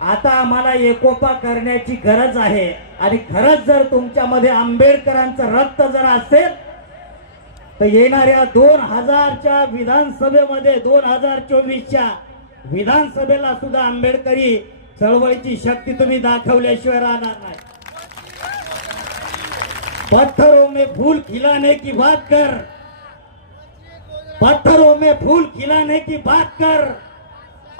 आता आम्हाला एकोपा करण्याची गरज आहे. आणि खरंच जर तुमच्यामध्ये आंबेडकरांचं रक्त जर असेल तर येणाऱ्या दोन हजारच्या विधानसभेमध्ये दोन हजार चोवीसच्या विधानसभेला सुद्धा आंबेडकरी चळवळीची शक्ती तुम्ही दाखवल्याशिवाय राहणार नाही. पत्थरों में फूल खिलाने की बात कर. पत्थरों में फूल खिलाने की बात कर.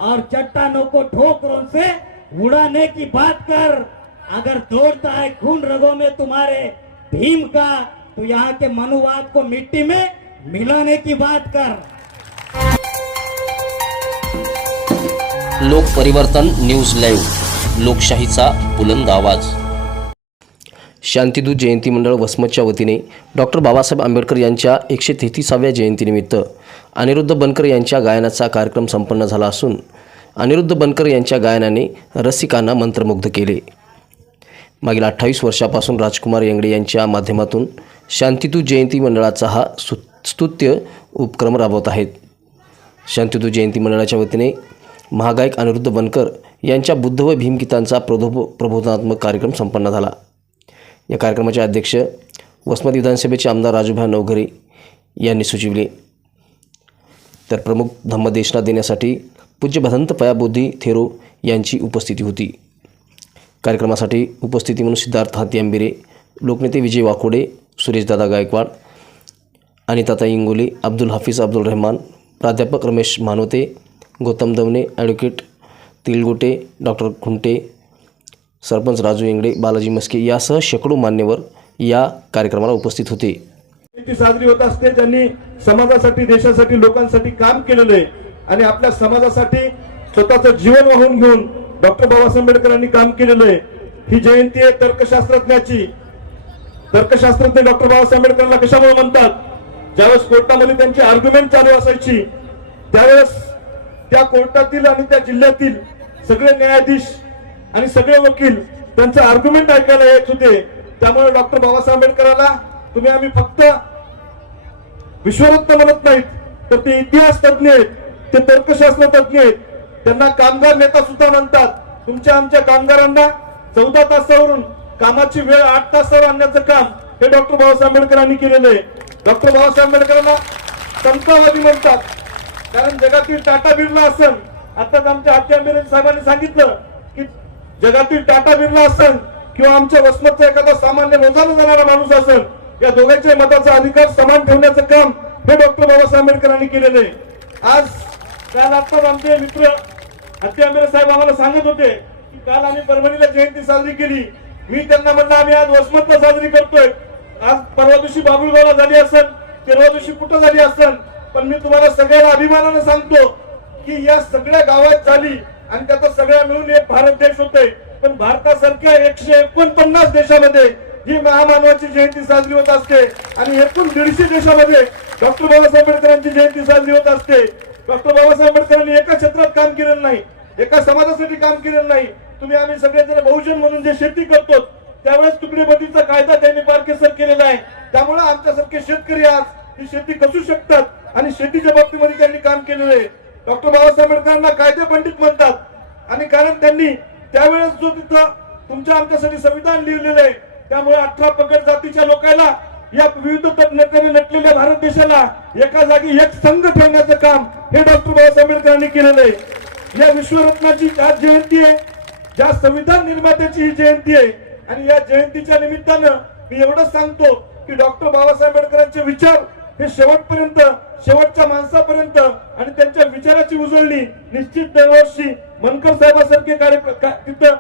और चट्टानों को ठोकरों से उड़ाने की बात कर। अगर दौड़ता है खून रगों में तुम्हारे भीम का तो यहाँ के मनुवाद को मिट्टी में मिलाने की बात कर। लोक परिवर्तन न्यूज लाईव्ह लोकशाहीचा बुलंद आवाज। शांतिदूत जयंती मंडळ वसमतच्या वतीने डॉक्टर बाबासाहेब आंबेडकर यांच्या एकशे तेहतीसाव्या जयंतीनिमित्त अनिरुद्ध बनकर यांच्या गायनाचा कार्यक्रम संपन्न झाला असून अनिरुद्ध बनकर यांच्या गायनाने रसिकांना मंत्रमुग्ध केले. मागील अठ्ठावीस वर्षापासून राजकुमार येंगडे यांच्या माध्यमातून शांतितू जयंती मंडळाचा हा सु स्तुत्य उपक्रम राबवत आहेत. शांतितू जयंती मंडळाच्या वतीने महागायक अनिरुद्ध बनकर यांच्या बुद्ध व भीमगीतांचा प्रबोध प्रबोधनात्मक कार्यक्रम संपन्न झाला. या कार्यक्रमाचे अध्यक्ष वसमत विधानसभेचे आमदार राजूभाई नवघरे यांनी सुचविले. तर प्रमुख धम्मदेशना देण्यासाठी पूज्य भदंत पयाबोधी थेरो यांची उपस्थिती होती. कार्यक्रमासाठी उपस्थिती म्हणून सिद्धार्थ हाती आंबिरे लोकनेते विजय वाकोडे सुरेशदादा गायकवाड अनिताता इंगोले अब्दुल हाफिज अब्दुल रहमान प्राध्यापक रमेश मानवते गौतम दवने ॲडव्होकेट तिलगोटे डॉक्टर खुंटे सरपंच राजू इंगडे बालाजी मस्के यासह शेकडो मान्यवर या कार्यक्रमाला उपस्थित होते. साजरी होत असते ज्यांनी समाजासाठी देशासाठी लोकांसाठी काम केलेलं आहे. आणि आपल्या समाजासाठी स्वतःचं जीवन वाहून घेऊन डॉक्टर बाबासाहेब आंबेडकरांनी काम केलेलं आहे. ही जयंती आहे तर्कशास्त्रज्ञाची. तर्कशास्त्रज्ञ डॉक्टर बाबासाहेब आंबेडकरांना कशामुळे म्हणतात? ज्यावेळेस कोर्टामध्ये त्यांची आर्ग्युमेंट चालू असायची त्यावेळेस त्या कोर्टातील आणि त्या जिल्ह्यातील सगळे न्यायाधीश आणि सगळे वकील त्यांचं आर्ग्युमेंट ऐकायला येत होते. त्यामुळे डॉक्टर बाबासाहेब आंबेडकरांना तुम्ही आम्ही फक्त विश्वरत्न म्हणत नाहीत तर ते इतिहास तज्ञ आहेत. ते तर्कशास्त्र तज्ञ आहेत. त्यांना कामगार नेता सुद्धा म्हणतात. तुमच्या आमच्या कामगारांना चौदा तासावरून कामाची वेळ आठ तासावर आणण्याचं काम हे डॉक्टर बाबासाहेब आंबेडकरांनी केलेलं आहे. डॉक्टर बाबासाहेब आंबेडकरांना समतावादी म्हणतात. कारण जगातील टाटा बिर्ला असन आताच आमच्या हाती आंबेडकर साहेबांनी सांगितलं की जगातील टाटा बिर्ला असन किंवा आमच्या वसमतचा एखादा सामान्य मोजाला जाणारा माणूस असेल या दोघांच्या मताचा अधिकार समान ठेवण्याचं काम हे डॉक्टर बाबासाहेब आंबेडकरांनी केलेलं आहे. आज काल आत्ताच आमचे मित्र हत्ती आंबेरे साहेब आम्हाला सांगत होते की काल आम्ही परभणीला जयंती साजरी केली. मी त्यांना म्हणलं आम्ही आज वसमतला साजरी करतोय. आज परवा दिवशी बाबुळगावला झाली असेल तेरवा दिवशी कुठं झाली असेल पण मी तुम्हाला सगळ्याला अभिमानाने सांगतो की या सगळ्या गावात झाली आणि त्याचा सगळ्या मिळून एक भारत देश होतोय. पण भारतासारख्या एकशे एकोणपन्नास देशामध्ये ही महामानवाची जयंती साजरी होत असते आणि एकूण दीडशे देशामध्ये डॉक्टर बाबासाहेब आंबेडकरांची जयंती साजरी होत असते. डॉक्टर बाबासाहेब आंबेडकरांनी एका क्षेत्रात काम केलेलं नाही एका समाजासाठी काम केलेलं नाही. तुम्ही आम्ही सगळेजण बहुजन म्हणून जे शेती करतो त्यावेळेस तुकडेबंदीचा कायदा त्यांनी पारकेसर केलेला आहे. त्यामुळे आमच्यासारखे शेतकरी आज ही शेती कसू शकतात आणि शेतीच्या बाबतीमध्ये त्यांनी काम केलेलं आहे. डॉक्टर बाबासाहेब आंबेडकरांना कायदे पंडित म्हणतात. आणि कारण त्यांनी त्यावेळेस जो तिथं तुमच्या आमच्यासाठी संविधान लिहिलेलं आहे त्यामुळे अठरा पगड जातीच्या लोकांना या विविध तज्ञतेने नटलेल्या भारत देशाला एका जागी एक संघ ठेवण्याचं काम हे डॉक्टर बाबासाहेब आंबेडकरांनी केलेलं आहे. या विश्वरत्नाची आज जयंती आहे. ज्या संविधान निर्मात्याची ही जयंती आहे. आणि या जयंतीच्या निमित्तानं मी एवढंच सांगतो की डॉक्टर बाबासाहेब आंबेडकरांचे विचार हे शेवटपर्यंत शेवटच्या माणसापर्यंत आणि त्यांच्या विचाराची उजळणी निश्चित दरवर्षी मनकर साहेबांसारखे कार्य तिथं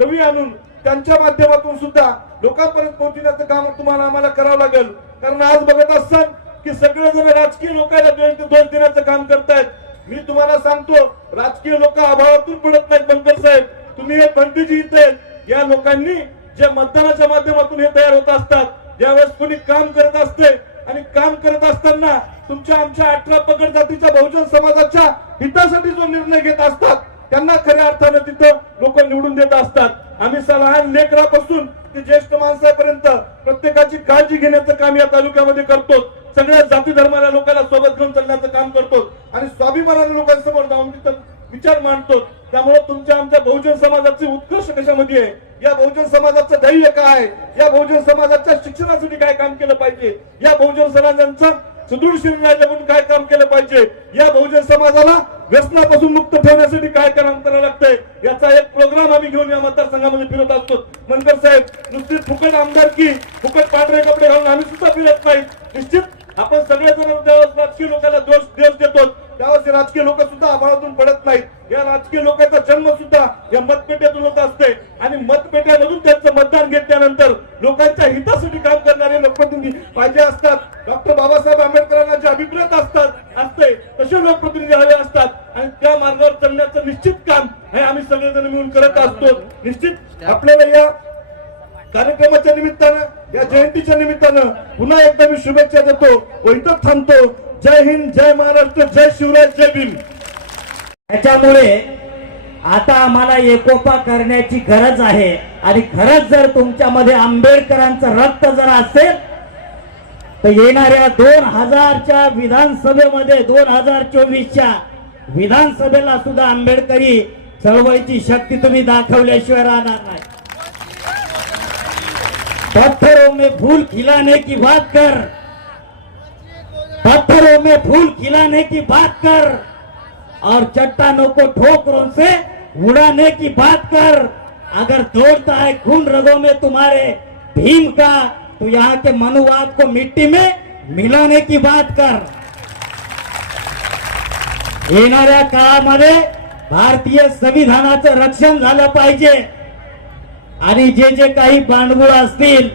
कवी आणून त्यांच्या माध्यमातून सुद्धा लोकांपर्यंत पोहोचण्याचं काम तुम्हाला आम्हाला करावं लागेल. कारण आज बघत असाल की सगळे जण राजकीय लोकांना जयंती दोष देण्याचं काम करतायत. मी तुम्हाला सांगतो राजकीय लोक अभावातून पडत नाहीत बनकर साहेब. तुम्ही हे पंडितजी इथे या लोकांनी जे मतदानाच्या माध्यमातून हे तयार होत असतात ज्यावेळेस कोणी काम करत असते आणि काम करत असताना तुमच्या आमच्या अठरा पगड जातीच्या बहुजन समाजाच्या हितासाठी जो निर्णय घेत असतात त्यांना खऱ्या अर्थानं तिथं लोक निवडून देत असतात. आम्ही लहान लेकरापासून ते ज्येष्ठ माणसापर्यंत प्रत्येकाची काळजी घेण्याचं काम या तालुक्यामध्ये करतो सगळ्या जाती धर्माला लोकांना सोबत घेऊन चालण्याचं काम करतो आणि स्वाभिमानाने लोकांसमोर जाऊन तिथं विचार मांडतो त्यामुळे तुमच्या आमच्या बहुजन समाजाचे उत्कर्ष कशामध्ये आहे? या बहुजन समाजाचं ध्येय काय या बहुजन समाजाच्या शिक्षणासाठी काय काम केलं पाहिजे? या बहुजन समाजांचं सुदृढ शरीर म्हणून काय काम केलं पाहिजे? या बहुजन समाजाला व्यसनापासून मुक्त ठेवण्यासाठी काय काम करायला लागतंय? याचा एक प्रोग्राम आम्ही घेऊन या मतदारसंघामध्ये फिरत असतो. मनकर साहेब नुसती फुकट आमदारकी फुकट पांढरे कपडे घालून आम्ही सुद्धा फिरत नाही. निश्चित आपण सगळेजण त्यावेळेस राजकीय लोकांना दोष देश देतो त्यावेळेस राजकीय लोक सुद्धा आभाळातून पडत नाहीत. या राजकीय लोकांचा जन्म सुद्धा या मतपेट्यातून होत असते आणि मतपेट्यामधून त्यांचं मतदान घेतल्यानंतर लोकांच्या हितासाठी काम करणारे लोकप्रतिनिधी पाहिजे असतात. डॉक्टर बाबासाहेब आंबेडकरांना जे अभिप्रेत असतात असते तसे लोकप्रतिनिधी हवे असतात. निश्चित काम हे आम्ही सगळेजण मिळून करत असतो. निश्चित आपल्याला या कार्यक्रमाच्या निमित्तानं या जयंतीच्या निमित्तानं पुन्हा एकदा मी शुभेच्छा देतो व इथं थांबतो. जय हिंद जय महाराष्ट्र जय शिवराय जय भीम. त्याच्यामुळे आता आम्हाला एकोपा करण्याची गरज आहे आणि खरंच जर तुमच्यामध्ये आंबेडकरांचं रक्त जर असेल तर येणाऱ्या दोन हजारच्या विधानसभेमध्ये दोन हजार चोवीसच्या विधानसभेला सुद्धा आंबेडकरी चळवळीची शक्ती तुम्ही दाखवल्याशिवाय राहणार पत्थरों में फूल खिलाने की बात कर. पत्थरों में फूल खिलाने की बात कर. और चट्टानों को ठोकरों से उड़ाने की बात कर. अगर दौड़ता है खून रगों में तुम्हारे भीम का तो यहाँ के मनुवाद को मिट्टी में मिलाने की बात कर. येणाऱ्या काळामध्ये भारतीय संविधानाचं रक्षण झालं पाहिजे. आणि जे जे काही बांडगुळ असतील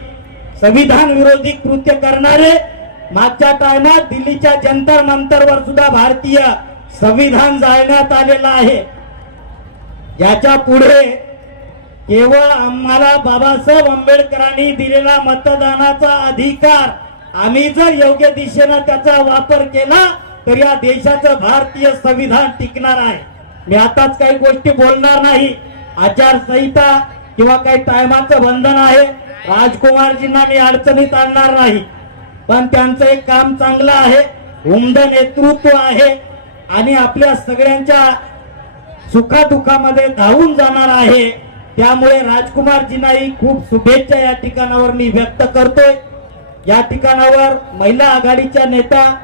संविधान विरोधी कृत्य करणारे मागच्या टायमात दिल्लीच्या जंतर मंतरवर सुद्धा भारतीय संविधान जाळण्यात आलेलं आहे. याच्यापुढे केवळ आम्हाला बाबासाहेब आंबेडकरांनी दिलेला मतदानाचा अधिकार आम्ही जर योग्य दिशेनं त्याचा वापर केला तर या देशाचं भारतीय संविधान टिकणार आहे. मी आताच काही गोष्टी बोलणार नाही. आचारसंहिता किंवा काही टायमाचं बंधन आहे. राजकुमारजींना मी अडचणीत आणणार नाही. पण त्यांचं एक काम चांगलं आहे. उमद नेतृत्व आहे. आणि आपल्या सगळ्यांच्या सुखादुखामध्ये धावून जाणार आहे. त्यामुळे राजकुमारजींनाही खूप शुभेच्छा या ठिकाणावर मी व्यक्त करतोय. या ठिकाणावर महिला आघाडीच्या नेता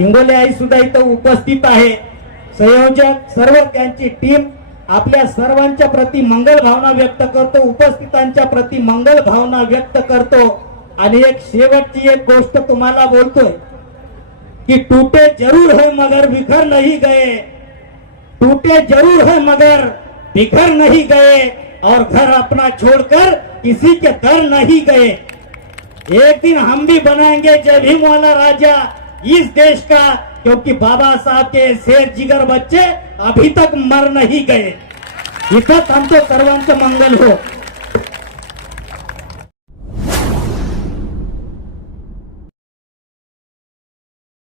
हिंगोले आई सुद्धा इथं उपस्थित आहे. संयोजक सर्व त्यांची टीम आपल्या सर्वांच्या प्रती मंगल भावना व्यक्त करतो उपस्थितांच्या प्रती मंगल भावना व्यक्त करतो. आणि एक शेवटची एक गोष्ट तुम्हाला बोलतोय कि टूटे जरूर है मगर बिखर नहीं गए. टूटे जरूर है मगर बिखर नहीं गए और घर अपना छोड़कर किसी के दर नहीं गए. एक दिन हम भी बनाएंगे जय भीम वाला राजा. इस देश का क्योंकि बाबा साहब के शेर जिगर बच्चे अभी तक मर नहीं गए। इथं थांबतो सर्वांचं मंगल हो।